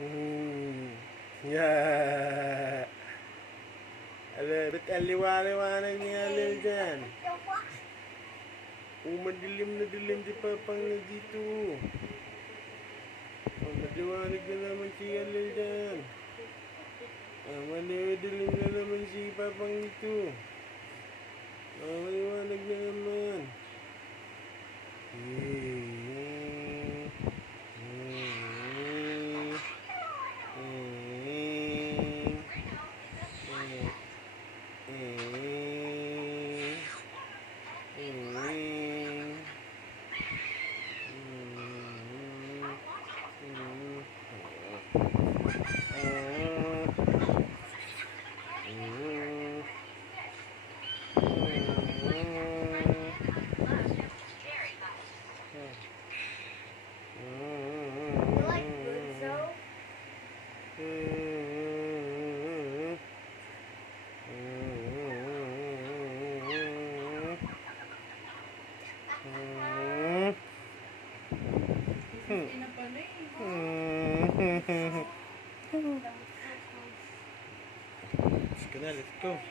Hmm. Yeah. Ala, ba't aliwa-liwanag ni Alil dyan? Madilim na dilim si Papang na dito. Maliwanag na naman si Alil dyan. Maliwanag na naman si Papang nito. Maliwanag na naman. Let's go.